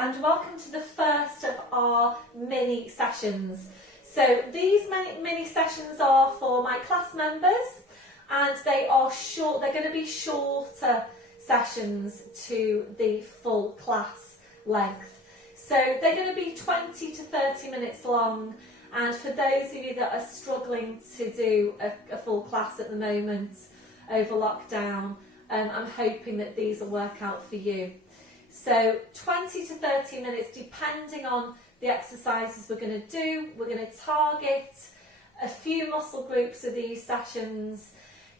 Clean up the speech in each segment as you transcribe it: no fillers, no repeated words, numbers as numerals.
and welcome to the first of our mini sessions. So these mini sessions are for my class members, and they are short. They're going to be shorter sessions to the full class length. So they're going to be 20 to 30 minutes long, and for those of you that are struggling to do a full class at the moment over lockdown, I'm hoping that these will work out for you. So 20 to 30 minutes depending on the exercises we're going to do. We're going to target a few muscle groups of these sessions.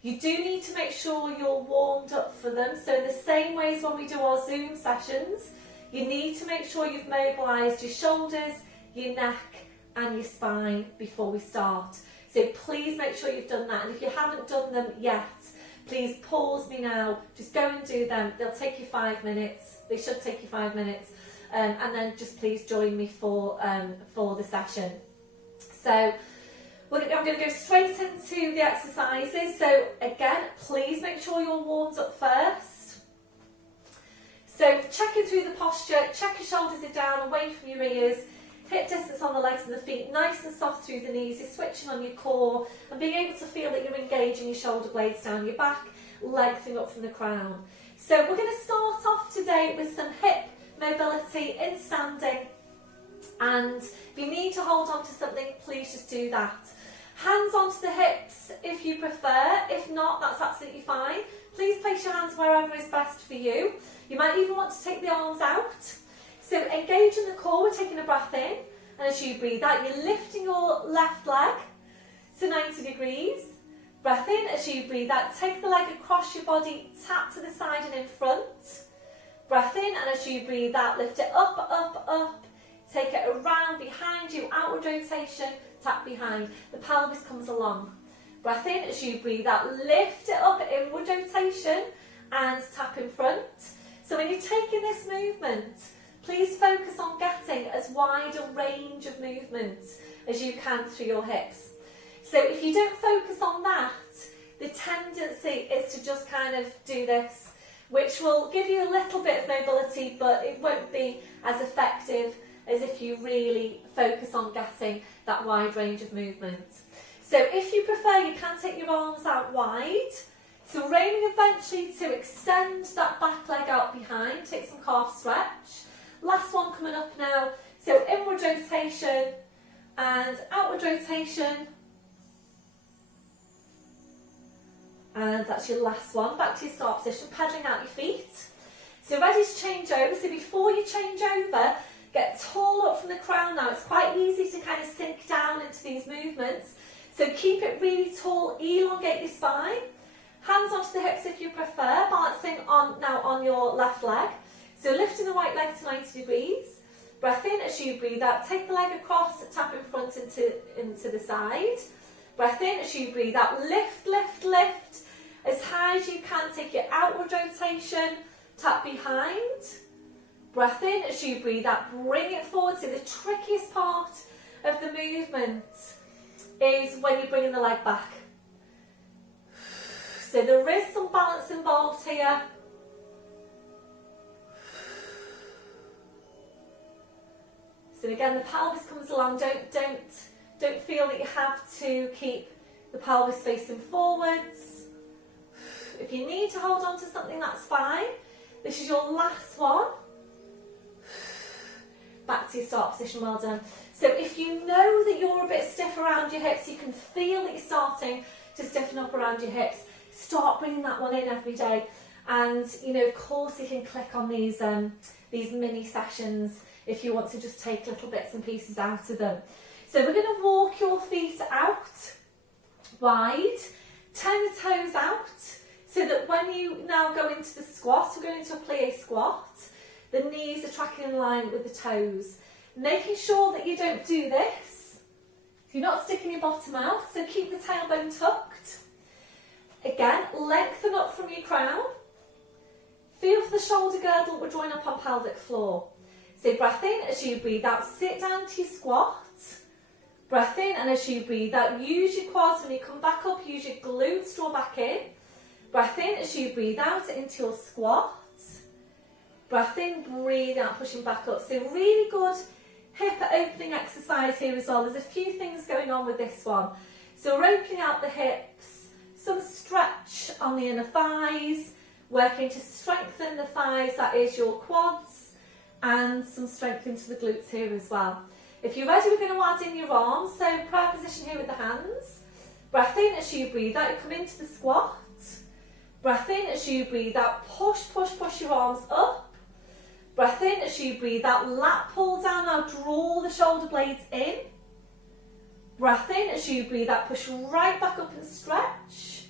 You do need to make sure you're warmed up for them. So in the same way as when we do our Zoom sessions, you need to make sure you've mobilised your shoulders, your neck and your spine before we start. So please make sure you've done that, and if you haven't done them yet, please pause me now, just go and do them. They'll take you 5 minutes, they should take you 5 minutes, and then just please join me for the session. So I'm going to go straight into the exercises. So again, please make sure you're warmed up first. So checking through the posture, check your shoulders are down, away from your ears, hip distance on the legs and the feet, nice and soft through the knees. You're switching on your core and being able to feel that you're engaging your shoulder blades down your back, lengthening up from the crown. So we're going to start off today with some hip mobility in standing, and if you need to hold on to something, please just do that. Hands onto the hips if you prefer, if not, that's absolutely fine. Please place your hands wherever is best for you. You might even want to take the arms out. So engage in the core, we're taking a breath in, and as you breathe out, you're lifting your left leg to 90 degrees. Breath in, as you breathe out, take the leg across your body, tap to the side and in front. Breath in, and as you breathe out, lift it up, up, up. Take it around behind you, outward rotation, tap behind. The pelvis comes along. Breath in, as you breathe out, lift it up, inward rotation, and tap in front. So when you're taking this movement, please focus on getting as wide a range of movement as you can through your hips. So if you don't focus on that, the tendency is to just kind of do this, which will give you a little bit of mobility, but it won't be as effective as if you really focus on getting that wide range of movement. So if you prefer, you can take your arms out wide. So we're aiming eventually to extend that back leg out behind, take some calf stretch. Last one coming up now. So inward rotation and outward rotation. And that's your last one. Back to your start position, pedaling out your feet. So ready to change over. So before you change over, get tall up from the crown now. It's quite easy to kind of sink down into these movements. So keep it really tall, elongate your spine. Hands onto the hips if you prefer, balancing now on your left leg. So lifting the right leg to 90 degrees. Breath in, as you breathe out, take the leg across, tap in front into the side. Breath in, as you breathe out, lift, lift, lift. As high as you can, take your outward rotation, tap behind. Breath in, as you breathe out, bring it forward. So the trickiest part of the movement is when you're bringing the leg back. So there is some balance involved here. So again, the pelvis comes along. Don't feel that you have to keep the pelvis facing forwards. If you need to hold on to something, that's fine. This is your last one. Back to your start position, well done. So if you know that you're a bit stiff around your hips, you can feel that you're starting to stiffen up around your hips, start bringing that one in every day. And, you know, of course you can click on these mini sessions if you want to just take little bits and pieces out of them. So we're going to walk your feet out wide, turn the toes out, so that when you now go into the squat, we're going into a Plié squat, the knees are tracking in line with the toes. Making sure that you don't do this, you're not sticking your bottom out, so keep the tailbone tucked. Again, lengthen up from your crown. Feel for the shoulder girdle, we're drawing up on pelvic floor. So breath in, as you breathe out, sit down to your squat. Breath in, and as you breathe out, use your quads. When you come back up, use your glutes, draw back in. Breath in, as you breathe out into your squat. Breath in, breathe out, pushing back up. So really good hip opening exercise here as well. There's a few things going on with this one. So we're opening out the hips, some stretch on the inner thighs, working to strengthen the thighs, that is your quads, and some strength into the glutes here as well. If you're ready, we're going to add in your arms. So prayer position here with the hands. Breath in as you breathe out, you come into the squat. Breath in as you breathe out, push, push, push your arms up. Breath in as you breathe out, lat pull down, now draw the shoulder blades in. Breath in as you breathe out, push right back up and stretch.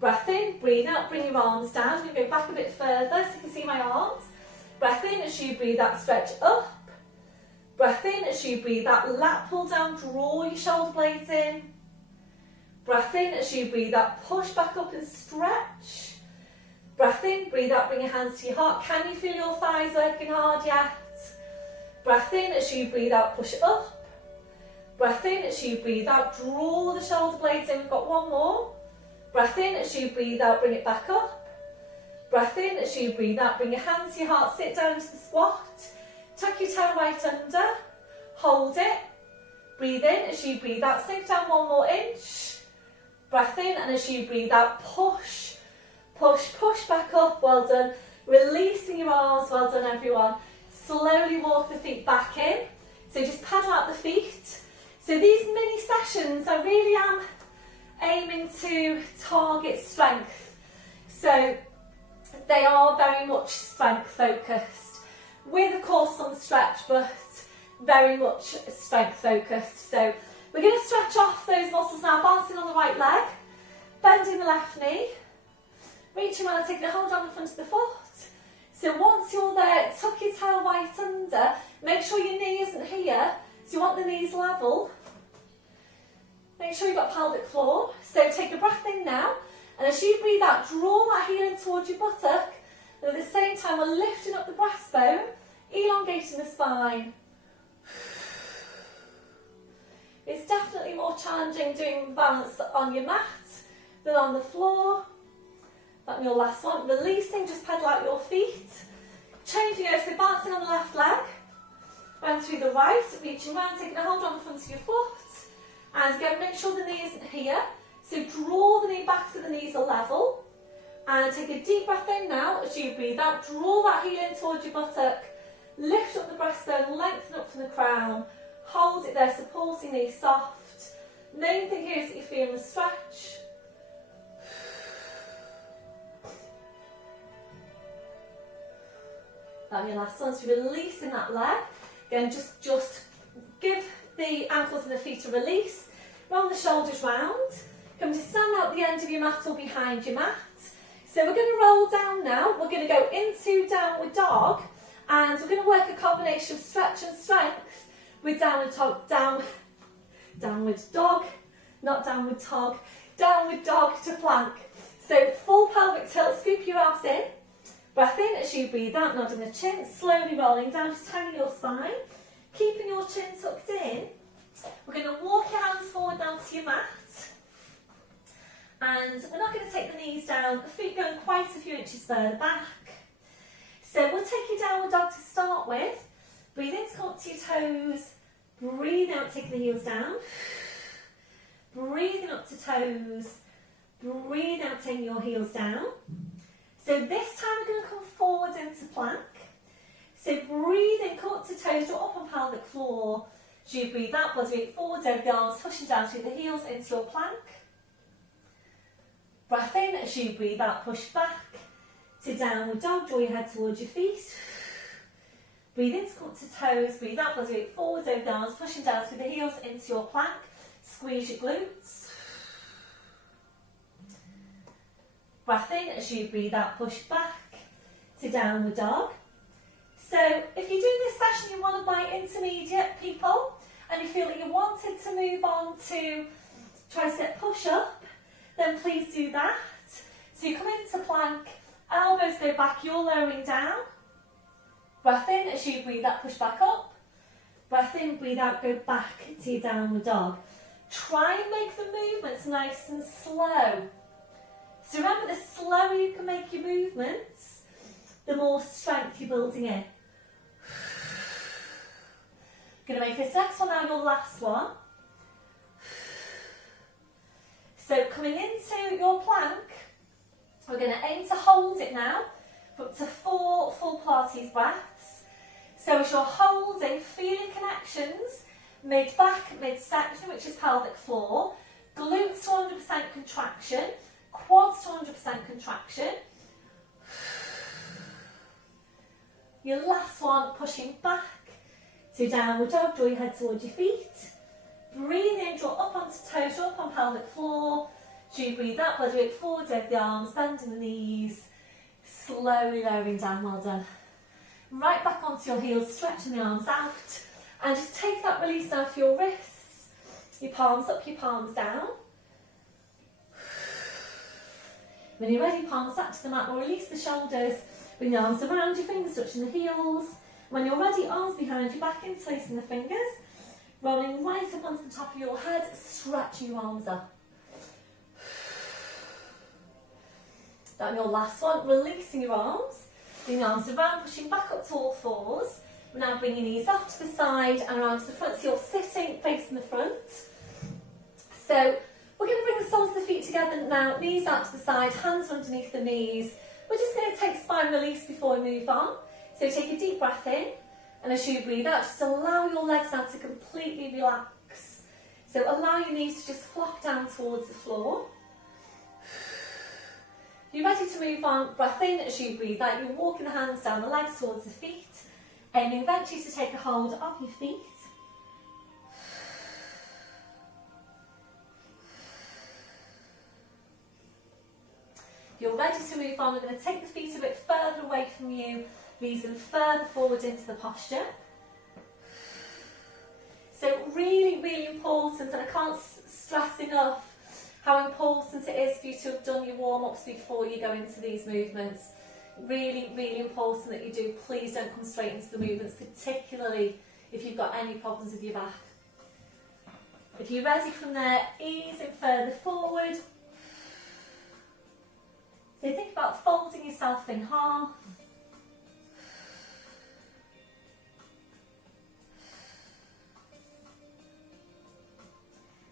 Breath in, breathe out, bring your arms down. I'm going to go back a bit further so you can see my arms. Breath in as you breathe out, stretch up. Breath in as you breathe out, lat pull down, draw your shoulder blades in. Breath in as you breathe out, push back up and stretch. Breath in, breathe out, bring your hands to your heart. Can you feel your thighs working hard yet? Breath in as you breathe out, push up. Breath in as you breathe out, draw the shoulder blades in. We've got one more. Breath in as you breathe out, bring it back up. Breath in as you breathe out, bring your hands to your heart, sit down into the squat. Tuck your tail right under, hold it. Breathe in as you breathe out, sink down 1 more inch. Breath in, and as you breathe out, push, push, push back up. Well done. Releasing your arms. Well done, everyone. Slowly walk the feet back in. So just paddle out the feet. So these mini sessions, I really am aiming to target strength. So they are very much strength focused, with of course some stretch, but very much strength focused. So we're going to stretch off those muscles now, balancing on the right leg, bending the left knee, reaching around and taking a hold on the front of the foot. So once you're there, tuck your tail right under, make sure your knee isn't here, so you want the knees level. Make sure you've got pelvic floor. So take a breath in now, and as you breathe out, draw that heel in towards your buttock, and at the same time we're lifting up the breastbone, elongating the spine. It's definitely more challenging doing balance on your mat than on the floor. That's your last one. Releasing, just pedal out your feet. Changing over, so balancing on the left leg. Round through the right, reaching round, taking a hold on the front of your foot. And again, make sure the knee isn't here. So draw the knee back so the knees are level. And take a deep breath in now as you breathe out. Draw that heel in towards your buttock. Lift up the breastbone, lengthen up from the crown. Hold it there, supporting knees soft. Main thing here is that you're feeling the stretch. That'll be your last one. So releasing that leg. Again, just give the ankles and the feet a release. Roll the shoulders round. Come to stand out the end of your mat or behind your mat. So we're going to roll down now. We're going to go into downward dog, and we're going to work a combination of stretch and strength with downward dog, not downward dog, downward dog to plank. So full pelvic tilt, scoop your abs in. Breath in as you breathe out, nodding the chin, slowly rolling down, just hanging your spine, keeping your chin tucked in. We're going to walk your hands forward down to your mat. And we're not going to take the knees down, the feet going quite a few inches further back. So we'll take your downward dog to start with. Breathe in to come up to your toes. Breathe out, taking the heels down. Breathing up to toes. Breathe out, taking your heels down. So this time we're going to come forward into plank. So breathe in, come up to toes, draw up on pelvic floor. As you breathe out, plus weight forwards over the arms, pushing down through the heels into your plank. Breath in as you breathe out, push back to downward dog, draw your head towards your feet. Breathe in to come up to toes, breathe out, plus weight forwards over the arms, pushing down through the heels into your plank. Squeeze your glutes. Breath in as you breathe out, push back to downward dog. So if you're doing this session, you're one of my intermediate people, and you feel that you wanted to move on to tricep push-up, then please do that. So you come into plank, elbows go back, you're lowering down. Breath in as you breathe out, push back up. Breath in, breathe out, go back to your downward dog. Try and make the movements nice and slow. So remember, the slower you can make your movements, the more strength you're building in. Going to make this next one now your last one. So coming into your plank, we're going to aim to hold it now for up to 4 full Pilates breaths. So as you're holding, feeling connections, mid-back, mid-section, which is pelvic floor, glutes to 100% contraction, quads to 100% contraction. Your last one, pushing back to downward dog, draw your head towards your feet. Breathe in, draw up onto toes, draw up on pelvic floor. As you breathe out, whether it forwards over the arms, bending the knees, slowly lowering down, well done. Right back onto your heels, stretching the arms out. And just take that release now for your wrists. Your palms up, your palms down. When you're ready, palms back to the mat, or release the shoulders. Bring the arms around, your fingers touching the heels. When you're ready, arms behind you, back interlacing the fingers. Rolling right up onto the top of your head, stretching your arms up. Down your last one, releasing your arms. Bring the arms around, pushing back up to all fours. We're now bringing your knees off to the side and around to the front, so you're sitting facing the front. So we're going to bring the soles of the feet together now, knees out to the side, hands underneath the knees. We're just going to take spine release before we move on. So take a deep breath in, and as you breathe out, just allow your legs now to completely relax. So allow your knees to just flock down towards the floor. If you're ready to move on, breath in as you breathe out. You're walking the hands down, the legs towards the feet, aiming eventually to take a hold of your feet. If you're ready to move on, we're going to take the feet a bit further away from you, knees them further forward into the posture. So really, really important, and I can't stress enough how important it is for you to have done your warm-ups before you go into these movements. Really, really important that you do. Please don't come straight into the movements, particularly if you've got any problems with your back. If you're ready from there, easing further forward. So think about folding yourself in half.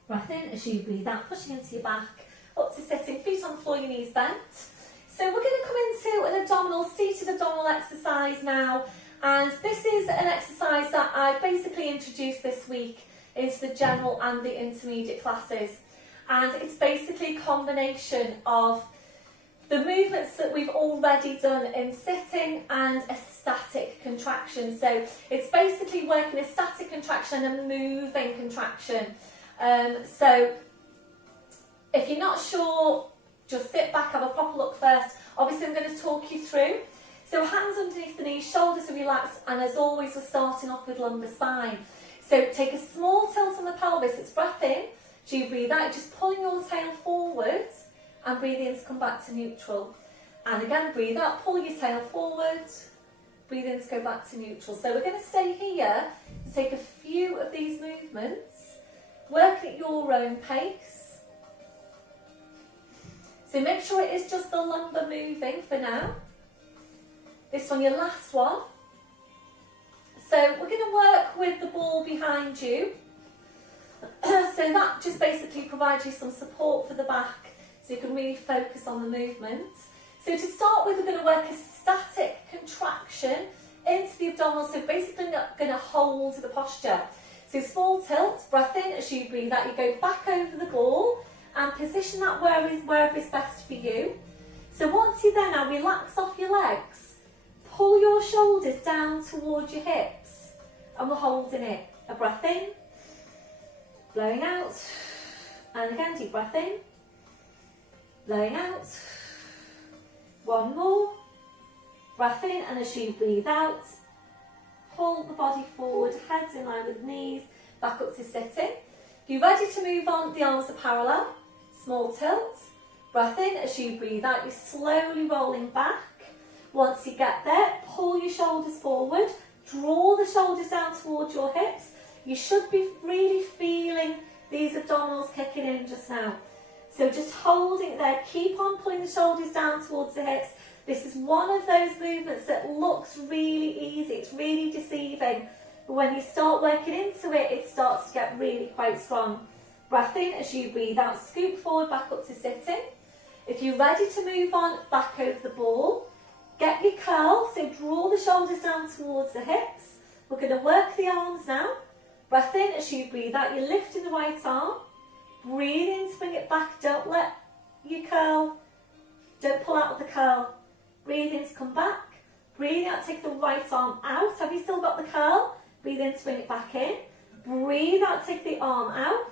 Breath in as you breathe out, pushing into your back, up to sitting, feet on the floor, your knees bent. So we're going to come into an abdominal, seated abdominal exercise now. And this is an exercise that I've basically introduced this week into the general and the intermediate classes. And it's basically a combination of the movements that we've already done in sitting and a static contraction. So it's basically working a static contraction and a moving contraction. So if you're not sure, just sit back, have a proper look first. Obviously I'm going to talk you through. So hands underneath the knees, shoulders are relaxed, and as always we're starting off with lumbar spine. So take a small tilt on the pelvis, it's breath in, as you breathe out, just pulling your tail forward and breathe in to come back to neutral. And again, breathe out, pull your tail forward, breathe in to go back to neutral. So we're going to stay here to take a few of these movements, work at your own pace. So make sure it is just the lumbar moving for now. This one, your last one. So we're going to work with the ball behind you. So that just basically provides you some support for the back, so you can really focus on the movement. So to start with, we're going to work a static contraction into the abdominal. So basically not going to hold the posture. So small tilt, breath in as you breathe out. You go back over the ball and position that wherever is best for you. So once you're there now, relax off your legs. Pull your shoulders down towards your hips. And we're holding it. A breath in, blowing out. And again, deep breath in, blowing out. One more. Breath in, and as you breathe out, pull the body forward, heads in line with knees, back up to sitting. If you're ready to move on, the arms are parallel. Small tilt. Breath in, as you breathe out, you're slowly rolling back. Once you get there, pull your shoulders forward, draw the shoulders down towards your hips. You should be really feeling these abdominals kicking in just now. So just holding it there, keep on pulling the shoulders down towards the hips, This is one of those movements that looks really easy, it's really deceiving, but when you start working into it, it starts to get really quite strong. Breath in as you breathe out, scoop forward, back up to sitting. If you're ready to move on, back over the ball. Get your curl, so draw the shoulders down towards the hips. We're going to work the arms now. Breath in as you breathe out, you're lifting the right arm. Breathe in to bring it back, don't let your curl, don't pull out of the curl. Breathe in to come back. Breathe out, take the right arm out. Have you still got the curl? Breathe in to bring it back in. Breathe out, take the arm out.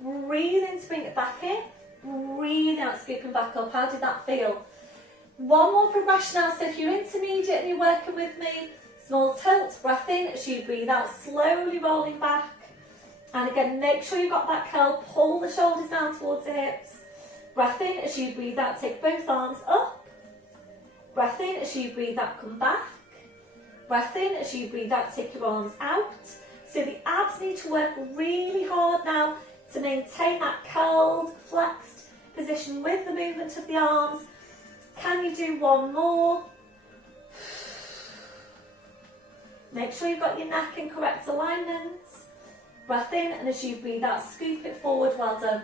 Breathe in to bring it back in. Breathe out, scooping back up. How did that feel? One more progression now. So if you're intermediate and you're working with me, small tilt, breath in as you breathe out, slowly rolling back. And again, make sure you've got that curl. Pull the shoulders down towards the hips. Breath in as you breathe out, take both arms up. Breath in as you breathe out, come back. Breath in as you breathe out, take your arms out. So the abs need to work really hard now to maintain that curled, flexed position with the movement of the arms. Can you do one more? Make sure you've got your neck in correct alignment. Breath in, and as you breathe out, scoop it forward. Well done.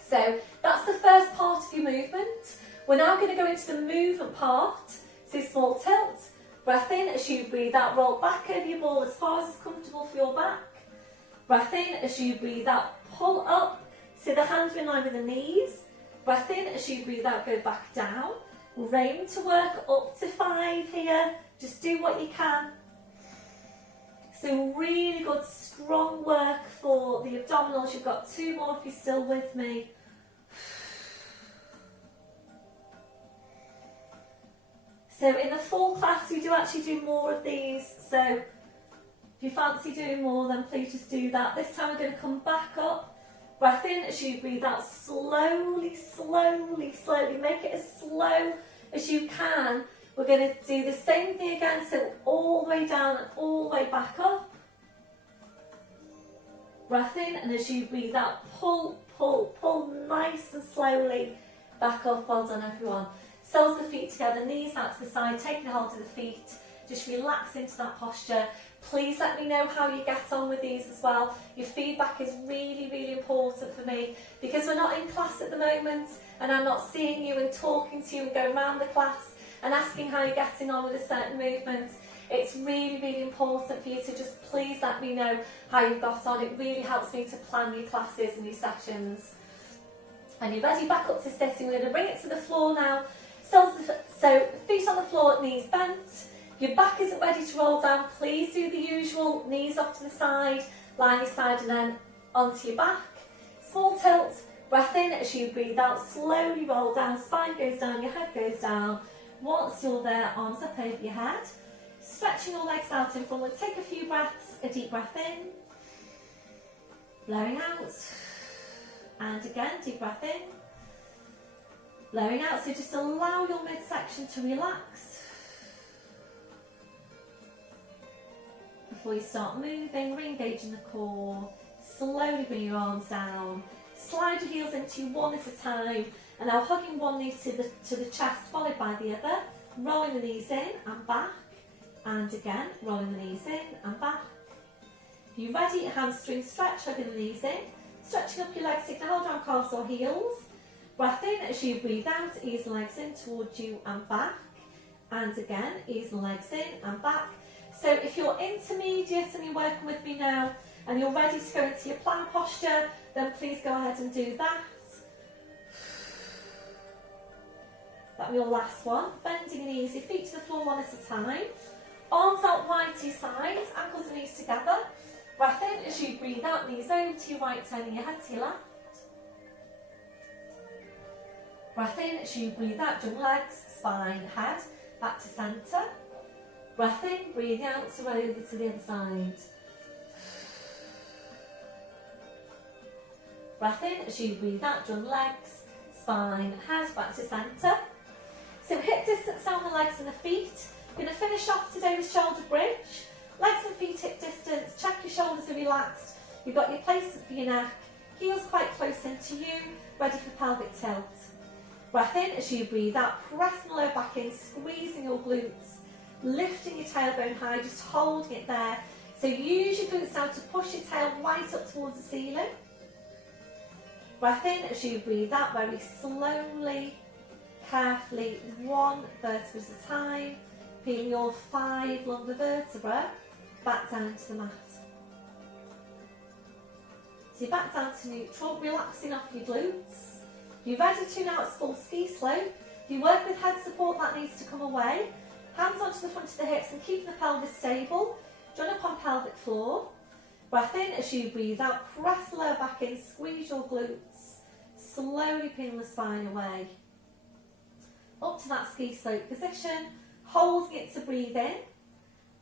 So that's the first part of your movement. We're now going to go into the movement part. So small tilt, breath in as you breathe out, roll back over your ball as far as is comfortable for your back. Breath in as you breathe out, pull up, so the hands are in line with the knees. Breath in as you breathe out, go back down. We're aiming to work up to 5 here. Just do what you can. So really good, strong work for the abdominals. You've got 2 more if you're still with me. So in the full class, we do actually do more of these. So if you fancy doing more, then please just do that. This time we're going to come back up. Breath in as you breathe out, slowly, slowly, slowly. Make it as slow as you can. We're going to do the same thing again, so all the way down and all the way back up. Breath in, and as you breathe out, pull, pull, pull, nice and slowly back up. Well done, everyone. Soles of the feet together, knees out to the side, taking hold of the feet. Just relax into that posture. Please let me know how you get on with these as well. Your feedback is really, really important for me, because we're not in class at the moment and I'm not seeing you and talking to you and going around the class and asking how you're getting on with a certain movement. It's really, really important for you to just please let me know how you've got on. It really helps me to plan your classes and your sessions. And you're ready, back up to sitting. We're going to bring it to the floor now. So feet on the floor, knees bent. Your back isn't ready to roll down. Please do the usual, knees off to the side, line your side and then onto your back. Small tilt, breath in as you breathe out, slowly roll down, spine goes down, your head goes down. Once you're there, arms up over your head. Stretching your legs out in front. We'll take a few breaths, a deep breath in, blowing out, and again, deep breath in, blowing out. So just allow your midsection to relax before you start moving, re-engaging the core. Slowly bring your arms down, slide your heels into you one at a time, and now hugging one knee to the chest, followed by the other, rolling the knees in and back, and again, rolling the knees in and back. If you're ready, hamstring stretch, hugging the knees in, stretching up your legs, so you can hold down calves or heels. Breath in as you breathe out, ease the legs in towards you and back, and again, ease the legs in and back. So if you're intermediate and you're working with me now, and you're ready to go into your plank posture, then please go ahead and do that. That'll be your last one. Bending your knees, your feet to the floor one at a time. Arms out wide to your sides, ankles and knees together. Breath in as you breathe out, knees over to your right, turning your head to your left. Breath in as you breathe out, jump legs, spine, head, back to centre. Breath in, breathe out, so roll over to the other side. Breath in as you breathe out, jump legs, spine, head, back to centre. So hip distance down the legs and the feet. We're going to finish off today with shoulder bridge. Legs and feet hip distance, check your shoulders are relaxed. You've got your placement for your neck, heels quite close into you, ready for pelvic tilt. Breath in as you breathe out, pressing the lower back in, squeezing your glutes, lifting your tailbone high, just holding it there. So use your glutes now to push your tail right up towards the ceiling. Breath in as you breathe out, very slowly, carefully, one vertebra at a time, peeling your 5 lumbar vertebrae back down to the mat. So you're back down to neutral, relaxing off your glutes. You're ready to now, it's full ski slope. If you work with head support, that needs to come away. Hands onto the front of the hips and keep the pelvis stable. Join up on pelvic floor. Breath in as you breathe out, press the lower back in, squeeze your glutes, slowly pin the spine away. Up to that ski slope position, holding it to breathe in,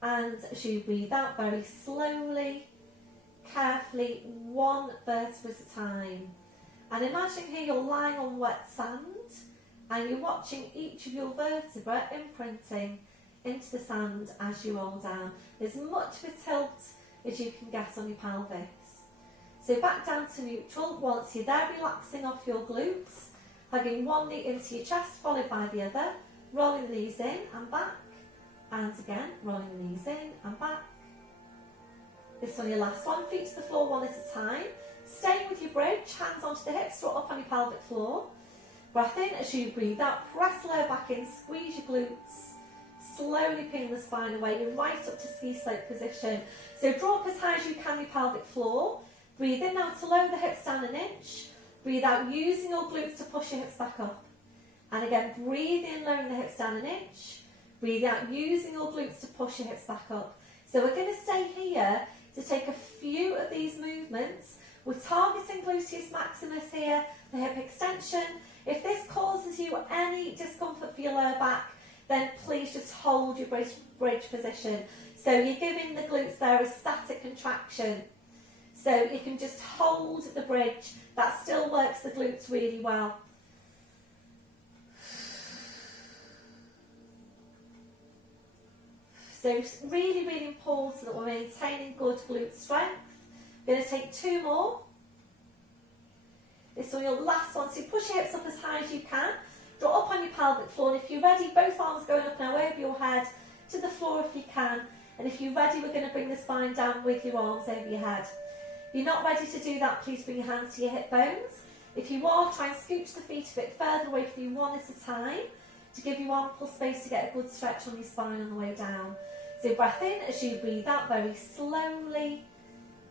and as you breathe out, very slowly, carefully, one vertebra at a time. And imagine here you're lying on wet sand and you're watching each of your vertebrae imprinting into the sand as you roll down. As much of a tilt as you can get on your pelvis. So back down to neutral. Once you're there, relaxing off your glutes, hugging one knee into your chest, followed by the other, rolling the knees in and back, and again, rolling the knees in and back. This one, your last one, feet to the floor one at a time. Staying with your bridge, hands onto the hips, straight up on your pelvic floor. Breath in as you breathe out, press the lower back in, squeeze your glutes, slowly pin the spine away, you're right up to ski slope position. So draw up as high as you can your pelvic floor. Breathe in now to lower the hips down an inch. Breathe out using your glutes to push your hips back up. And again, breathe in, lowering the hips down an inch. Breathe out using your glutes to push your hips back up. So we're going to stay here to take a few of these movements. We're targeting gluteus maximus here, the hip extension. If this causes you any discomfort for your lower back, then please just hold your bridge position. So you're giving the glutes there a static contraction. So you can just hold the bridge. That still works the glutes really well. So it's really, really important that we're maintaining good glute strength. We're going to take 2 more. This one, your last one. So push your hips up as high as you can. Draw up on your pelvic floor. And if you're ready, both arms going up now over your head to the floor if you can. And if you're ready, we're going to bring the spine down with your arms over your head. If you're not ready to do that, please bring your hands to your hip bones. If you are, try and scooch the feet a bit further away from you one at a time to give you ample space to get a good stretch on your spine on the way down. So breath in as you breathe out very slowly,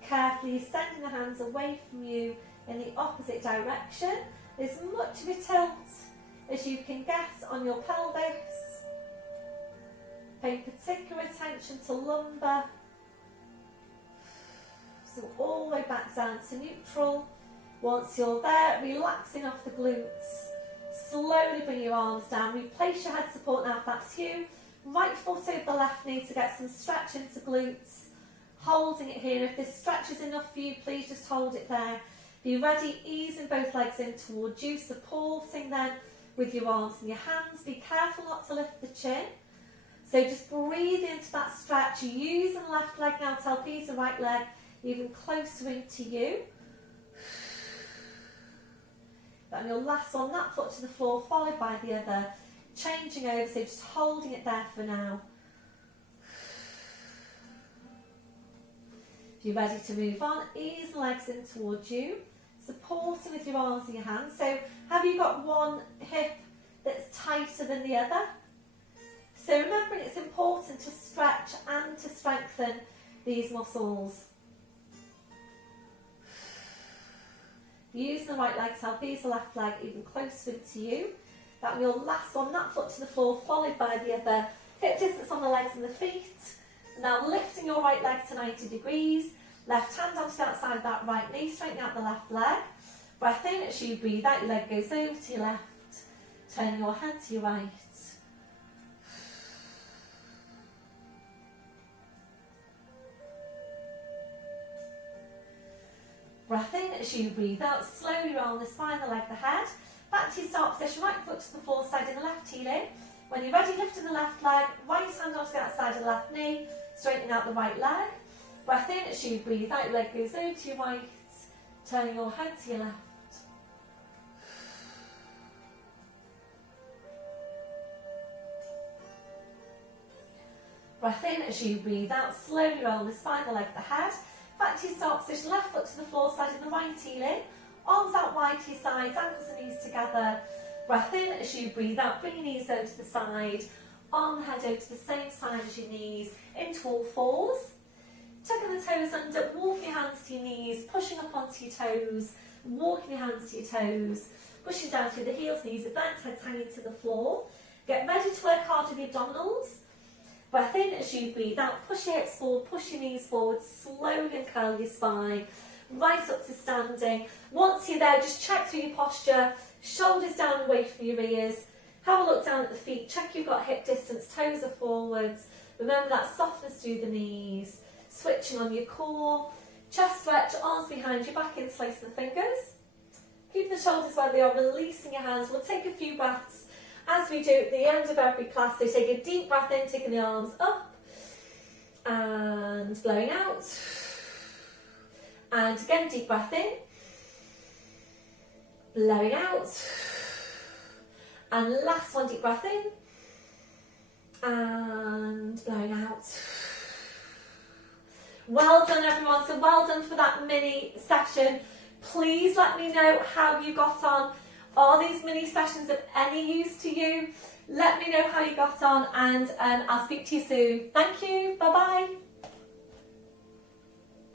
carefully sending the hands away from you in the opposite direction. As much of a tilt as you can get on your pelvis. Paying particular attention to lumbar. So all the way back down to neutral. Once you're there, relaxing off the glutes. Slowly bring your arms down. Replace your head support now if that's you. Right foot over the left knee to get some stretch into glutes. Holding it here. If this stretch is enough for you, please just hold it there. Be ready, easing both legs in towards you, supporting then with your arms and your hands. Be careful not to lift the chin. So just breathe into that stretch. Using the left leg now to help ease the right leg even closer into you. And your last one, that foot to the floor, followed by the other. Changing over, so just holding it there for now. If you're ready to move on, ease the legs in towards you. Supporting with your arms and your hands. So have you got one hip that's tighter than the other? So remembering it's important to stretch and to strengthen these muscles. Using the right leg to help ease the left leg even closer into you. That will your last one, that foot to the floor, followed by the other. Hip distance on the legs and the feet. Now lifting your right leg to 90 degrees. Left hand onto the outside of that right knee, straightening out the left leg. Breath in as you breathe out, your leg goes over to your left. Turn your head to your right. Breath in as you breathe out, slowly roll the spine, the leg, the head. Back to your start position, right foot to the floor, sliding the left heel in. When you're ready, lifting the left leg, right hand onto the outside of the left knee, straightening out the right leg. Breath in as you breathe out, your leg goes over to your right, turning your head to your left. Breath in as you breathe out, slowly roll the spine, the leg, the head. Back to your start position, left foot to the floor, sliding the right heel in. Arms out wide to your sides, ankles and knees together. Breath in as you breathe out, bring your knees over to the side. Arm and head over to the same side as your knees, into all fours. Tucking the toes under, walking your hands to your knees, pushing up onto your toes, walking your hands to your toes, pushing down through the heels, knees are bent, heads hanging to the floor. Get ready to work hard with the abdominals. Breath in as you breathe out, push your hips forward, push your knees forward, slowly uncurl your spine, right up to standing. Once you're there, just check through your posture, shoulders down away from your ears. Have a look down at the feet, check you've got hip distance, toes are forwards. Remember that softness through the knees. Switching on your core, chest stretch, arms behind you, back interlacing the fingers. Keep the shoulders where they are, releasing your hands. We'll take a few breaths as we do at the end of every class. So take a deep breath in, taking the arms up and blowing out. And again, deep breath in, blowing out. And last one, deep breath in and blowing out. Well done everyone, so well done for that mini session. Please let me know how you got on. Are these mini sessions of any use to you? Let me know how you got on, and I'll speak to you soon. Thank you, bye bye.